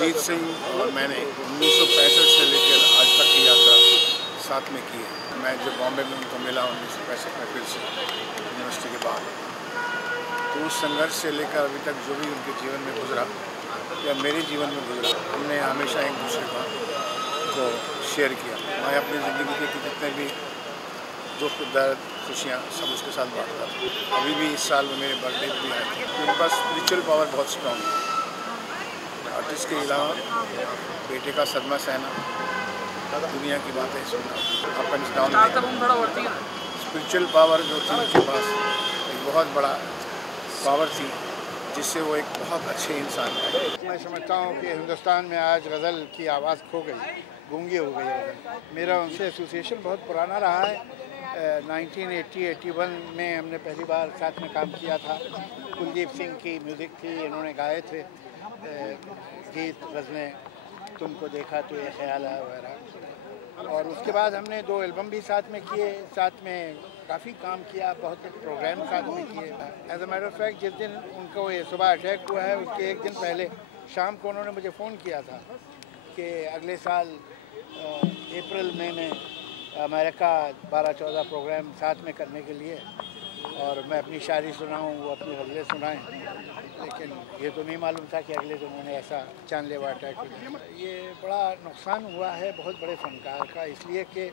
जगजीत सिंह और मैंने 1965 से लेकर आज तक की यात्रा साथ में की है। मैं जब बॉम्बे में उनको मिला 1965 में फिर से यूनिवर्सिटी के बाद, तो उस संघर्ष से लेकर अभी तक जो भी उनके जीवन में गुजरा या मेरे जीवन में गुजरा, हमने हमेशा एक दूसरे को शेयर किया। मैं अपनी ज़िंदगी के जितने भी दुख दर्द खुशियाँ सब उसके साथ बांटता था। अभी भी इस साल में मेरे बर्थडे भी आए थे। उनके पास स्पिरिचुअल पावर बहुत स्ट्रॉन्ग है। आर्टिस्ट के अलावा बेटे का सदमा सहना, दुनिया की बातें सुनना, up and down, spiritual power जो थी उनके पास एक बहुत बड़ा पावर थी, जिससे वो एक बहुत अच्छे इंसान है। मैं समझता हूँ कि हिंदुस्तान में आज गज़ल की आवाज़ खो गई, गूंगी हो गई है गज़ल। मेरा उनसे एसोसिएशन बहुत पुराना रहा है। 1980-81 में हमने पहली बार साथ में काम किया था। कुलदीप सिंह की म्यूज़िक थी, इन्होंने गाए थे गीत गज़लें, तुमको देखा तो ये ख्याल है वगैरह। और उसके बाद हमने 2 एल्बम भी साथ में किए, साथ में काफ़ी काम किया, बहुत प्रोग्राम साथ में किए। As a matter of fact जिस दिन उनको ये सुबह अटैक हुआ है उसके एक दिन पहले शाम को उन्होंने मुझे फ़ोन किया था कि अगले साल अप्रैल मई में अमेरिका 12-14 प्रोग्राम साथ में करने के लिए, और मैं अपनी शायरी सुनाऊँ, वो अपनी गज़लें सुनाएं। लेकिन ये तो नहीं मालूम था कि अगले दिन उन्होंने ऐसा जानलेवा अटैक किया। ये बड़ा नुकसान हुआ है बहुत बड़े फ़नकार का, इसलिए कि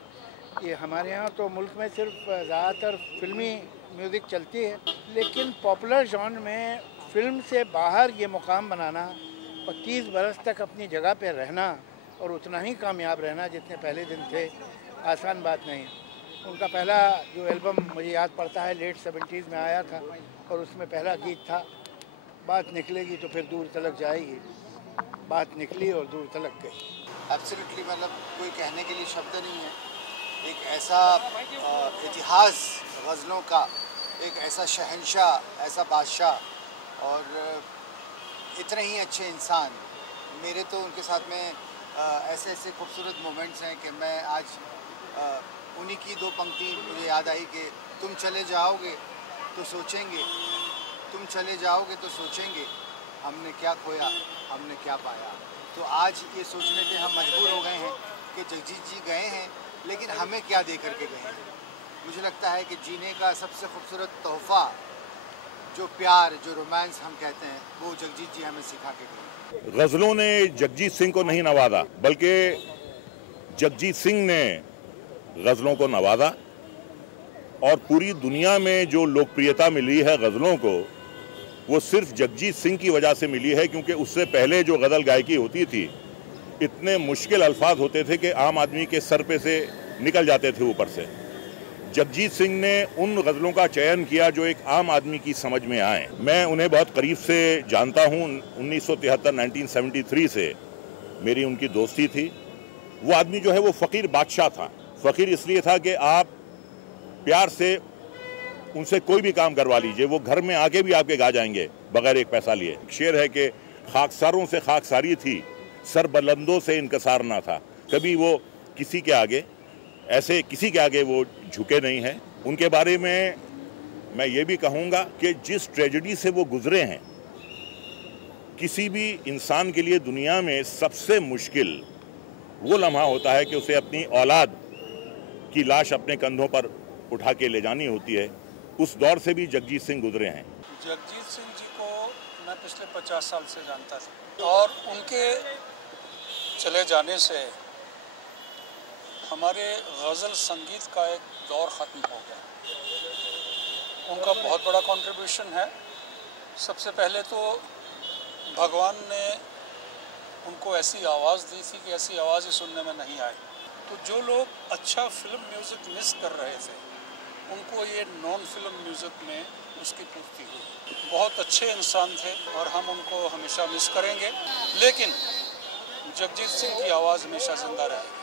ये हमारे यहाँ तो मुल्क में सिर्फ ज़्यादातर फिल्मी म्यूज़िक चलती है, लेकिन पॉपुलर जॉन में फ़िल्म से बाहर ये मुकाम बनाना और 30 बरस तक अपनी जगह पे रहना और उतना ही कामयाब रहना जितने पहले दिन थे, आसान बात नहीं। उनका पहला जो एल्बम मुझे याद पड़ता है लेट 70s में आया था, और उसमें पहला गीत था बात निकलेगी तो फिर दूर तलक जाएगी। बात निकली और दूर तलक गई। एब्सोल्युटली, मतलब कोई कहने के लिए शब्द नहीं है। एक ऐसा इतिहास गज़लों का, एक ऐसा शहंशाह, ऐसा बादशाह, और इतने ही अच्छे इंसान। मेरे तो उनके साथ में ऐसे ऐसे खूबसूरत मोमेंट्स हैं कि मैं आज उन्हीं की 2 पंक्ति मुझे याद आई कि तुम चले जाओगे तो सोचेंगे, तुम चले जाओगे तो सोचेंगे, हमने क्या खोया, हमने क्या पाया। तो आज ये सोचने पे हम मजबूर हो गए हैं कि जगजीत जी गए हैं, लेकिन हमें क्या दे करके गए हैं। मुझे लगता है कि जीने का सबसे खूबसूरत तोहफ़ा, जो प्यार, जो रोमांस हम कहते हैं, वो जगजीत जी हमें सिखा के गए। गज़लों ने जगजीत सिंह को नहीं नवाजा, बल्कि जगजीत सिंह ने गज़लों को नवाजा। और पूरी दुनिया में जो लोकप्रियता मिली है गज़लों को, वो सिर्फ जगजीत सिंह की वजह से मिली है, क्योंकि उससे पहले जो गज़ल गायकी होती थी, इतने मुश्किल अल्फाज होते थे कि आम आदमी के सर पे से निकल जाते थे ऊपर से। जगजीत सिंह ने उन गज़लों का चयन किया जो एक आम आदमी की समझ में आए। मैं उन्हें बहुत करीब से जानता हूँ। 1973 से मेरी उनकी दोस्ती थी। वो आदमी जो है वो फ़कीर बादशाह था। फ़कीर इसलिए था कि आप प्यार से उनसे कोई भी काम करवा लीजिए, वो घर में आके भी आपके गा जाएंगे बगैर एक पैसा लिए। शेर है कि खाकसारों से खाकसारी थी, सर बुलंदों से इनकसार ना था। कभी वो किसी के आगे किसी के आगे वो झुके नहीं हैं। उनके बारे में मैं ये भी कहूँगा कि जिस ट्रेजेडी से वो गुजरे हैं, किसी भी इंसान के लिए दुनिया में सबसे मुश्किल वो लम्हा होता है कि उसे अपनी औलाद की लाश अपने कंधों पर उठा के ले जानी होती है। उस दौर से भी जगजीत सिंह गुजरे हैं। जगजीत सिंह जी को मैं पिछले 50 साल से जानता था, और उनके चले जाने से हमारे गज़ल संगीत का एक दौर ख़त्म हो गया। उनका बहुत बड़ा कंट्रीब्यूशन है। सबसे पहले तो भगवान ने उनको ऐसी आवाज़ दी थी कि ऐसी आवाज़ ही सुनने में नहीं आई। तो जो लोग अच्छा फिल्म म्यूज़िक मिस कर रहे थे, उनको ये नॉन फिल्म म्यूज़िक में उसकी पूर्ति हुई। बहुत अच्छे इंसान थे और हम उनको हमेशा मिस करेंगे, लेकिन जगजीत सिंह की आवाज़ हमेशा जिंदा रहेगी।